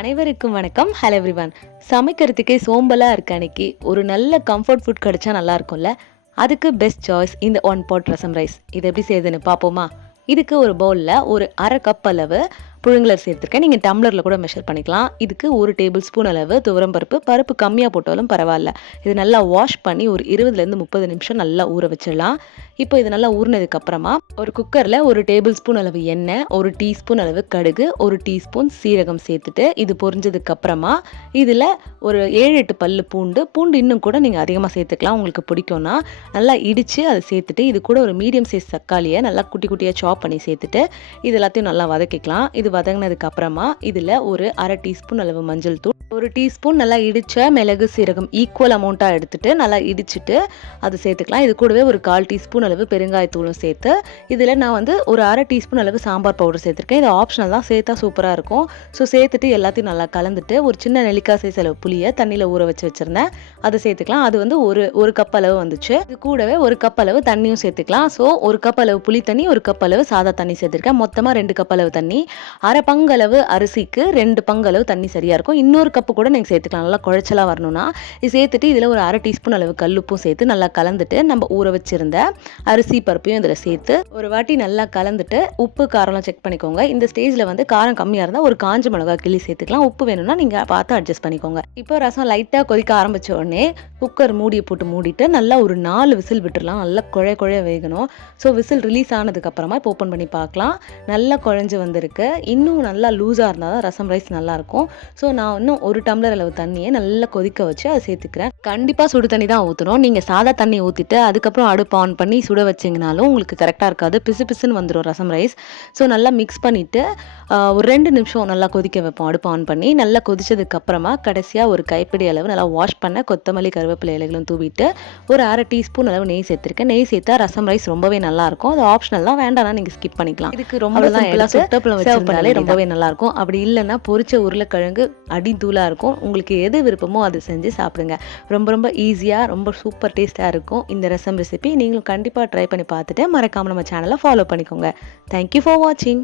அனைவருக்கும் வணக்கம். Hello everyone சமைக்கிறதுக்கே சோம்பலாக இருக்க அன்னைக்கு. ஒரு நல்ல கம்ஃபர்ட் ஃபுட் கிடைச்சா நல்லா இருக்கும்ல? அதுக்கு பெஸ்ட் சாய்ஸ் இந்த ஒன் பாட் ரசம் ரைஸ் இது எப்படி செய்யுதுன்னு பார்ப்போமா? இதுக்கு ஒரு பவுலில் ஒரு அரை கப் அளவு புழுங்கலர் சேர்த்துருக்கேன். நீங்கள் டம்ளரில் கூட மெஷர் பண்ணிக்கலாம். இதுக்கு ஒரு டேபிள் ஸ்பூன் அளவு துவரம் பருப்பு. பருப்பு கம்மியாக போட்டாலும் பரவாயில்ல. இது நல்லா வாஷ் பண்ணி ஒரு இருபதுலேருந்து முப்பது நிமிஷம் நல்லா ஊற வச்சிடலாம். இப்போ இது நல்லா ஊறினதுக்கப்புறமா ஒரு குக்கரில் ஒரு டேபிள் ஸ்பூன் அளவு எண்ணெய் ஒரு டீஸ்பூன் அளவு கடுகு ஒரு டீஸ்பூன் சீரகம் சேர்த்துட்டு இது பொரிஞ்சதுக்கப்புறமா இதில் ஒரு ஏழு எட்டு பல்லு பூண்டு. பூண்டு இன்னும் கூட நீங்கள் அதிகமாக சேர்த்துக்கலாம். உங்களுக்கு பிடிக்கும்னா நல்லா இடித்து அதை சேர்த்துட்டு இது கூட ஒரு மீடியம் சைஸ் தக்காளியை நல்லா குட்டி குட்டியாக சாப் பண்ணி சேர்த்துட்டு இது எல்லாத்தையும் நல்லா வதக்கிக்கலாம். இது வதங்கினதுக்கு அப்புறமா இதில் ஒரு அரை டீஸ்பூன் அளவு மஞ்சள் தூள் ஒரு டீஸ்பூன் நல்லா இடித்த மிளகு சீரகம் ஈக்குவல் அமௌண்ட்டாக எடுத்துட்டு நல்லா இடிச்சிட்டு அது சேர்த்துக்கலாம். இது கூடவே ஒரு கால் டீஸ்பூன் அளவு பெருங்காயத்தூளும் சேர்த்து இதில் நான் வந்து ஒரு அரை டீஸ்பூன் அளவு சாம்பார் பவுடர் சேர்த்துருக்கேன். இது ஆப்ஷனல் தான் சேர்த்தா சூப்பராக இருக்கும். ஸோ சேர்த்துட்டு எல்லாத்தையும் நல்லா கலந்துட்டு ஒரு சின்ன நெல்லிக்காய் சைஸ் அளவு புளியை தண்ணியில் ஊற வச்சு வச்சுருந்தேன். அதை சேர்த்துக்கலாம். அது வந்து ஒரு ஒரு கப் அளவு வந்துச்சு. இது கூடவே ஒரு கப் அளவு தண்ணியும் சேர்த்துக்கலாம். ஸோ ஒரு கப் அளவு புளி தண்ணி ஒரு கப் அளவு சாதா தண்ணி சேர்த்துருக்கேன். மொத்தமாக ரெண்டு கப் அளவு தண்ணி. அரை பங்களவு அரிசிக்கு ரெண்டு பங்களவு தண்ணி சரியாக இருக்கும். இன்னொரு கப்பு கூட நீங்கள் சேர்த்துக்கலாம். நல்லா குழச்சலாக வரணும்னா இது சேர்த்துட்டு இதில் ஒரு அரை டீஸ்பூன் அளவு கல்லுப்பும் சேர்த்து நல்லா கலந்துட்டு நம்ம ஊற வச்சிருந்த அரிசி பருப்பையும் இதில் சேர்த்து ஒரு வாட்டி நல்லா கலந்துட்டு உப்பு காரம்லாம் செக் பண்ணிக்கோங்க. இந்த ஸ்டேஜில் வந்து காரம் கம்மியாக இருந்தால் ஒரு காஞ்ச மிளகா கிள்ளி சேர்த்துக்கலாம். உப்பு வேணும்னா நீங்கள் பார்த்து அட்ஜஸ்ட் பண்ணிக்கோங்க. இப்போ ரசம் லைட்டாக கொதிக்க ஆரம்பித்த உடனே குக்கர் மூடியை போட்டு மூடிட்டு நல்லா ஒரு நாலு விசில் விட்டுடலாம் நல்லா குழைய குழைய வேகணும். ஸோ விசில் ரிலீஸ் ஆனதுக்கப்புறமா இப்போ ஓப்பன் பண்ணி பார்க்கலாம். நல்லா குழஞ்சு வந்திருக்கு. இன்னும் நல்லா லூஸாக இருந்தால் தான் ரசம் ரைஸ் நல்லாயிருக்கும் ஸோ நான் இன்னும் ஒரு டம்ளர் அளவு தண்ணியை நல்லா கொதிக்க வச்சு அதை சேர்த்துக்கிறேன். கண்டிப்பாக சுடு தண்ணி தான் ஊற்றணும் நீங்கள் சாதா தண்ணி ஊற்றிட்டு அதுக்கப்புறம் அடுப்பு ஆன் பண்ணி சுட வச்சிங்கனாலும் உங்களுக்கு கரெக்டாக இருக்காது. பிசு பிசுன்னு வந்துடும் ரசம் ரைஸ் ஸோ நல்லா மிக்ஸ் பண்ணிவிட்டு ஒரு ரெண்டு நிமிஷம் நல்லா கொதிக்க வைப்போம் அடுப்பு ஆன் பண்ணி. நல்லா கொதிச்சதுக்கு அப்புறமா கடைசியாக ஒரு கைப்பிடி அளவு நல்லா வாஷ் பண்ண கொத்தமல்லி கருவேப்பிலை இலைகளும் தூவிட்டு ஒரு அரை டீஸ்பூன் அளவு நெய் சேர்த்துருக்கேன். நெய் சேர்த்தா ரசம் ரைஸ் ரொம்பவே நல்லா இருக்கும் அது ஆப்ஷனல் தான் வேண்டாம்னா நீங்கள் ஸ்கிப் பண்ணிக்கலாம். இதுக்கு ரொம்ப சிம்பிளாக சுட்டப்பளம் வச்சிருந்தாலே ரொம்பவே நல்லா இருக்கும் அப்படி இல்லைன்னா பொரிச்ச உருளைக்கிழங்கு அடி தூளாக இருக்கும். உங்களுக்கு எது விருப்பமோ அதை செஞ்சு சாப்பிடுங்க. ரொம்ப ரொம்ப ஈஸியாக ரொம்ப சூப்பர் டேஸ்ட்டாக இருக்கும் இந்த ரசம் ரெசிபி நீங்களும் கண்டிப்பாக ட்ரை பண்ணி பார்த்துட்டு மறக்காமல் நம்ம சேனலை ஃபாலோ பண்ணிக்கோங்க. தேங்க்யூ ஃபார் வாட்சிங்